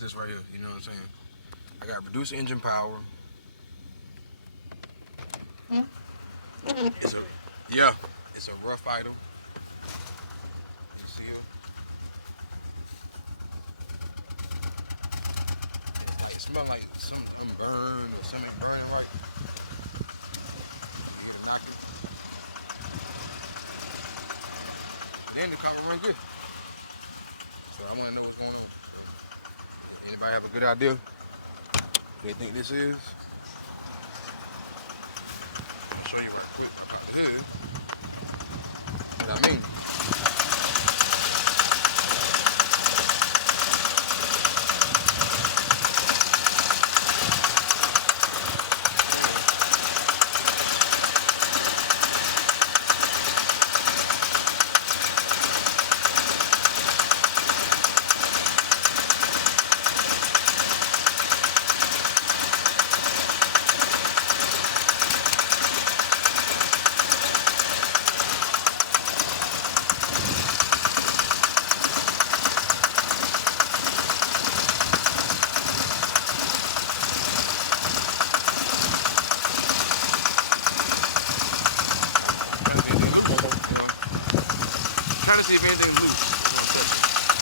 with this right here. You know what I'm saying? I got reduced engine power. It's a rough item. You see it? It's like, it smells like something burned or something burning right. You need to knock it. Then the car will run good. So I want to know what's going on. Anybody have a good idea? What they think this is? I'll show you right quick about the hood. What I mean. Trying to see if anything loose.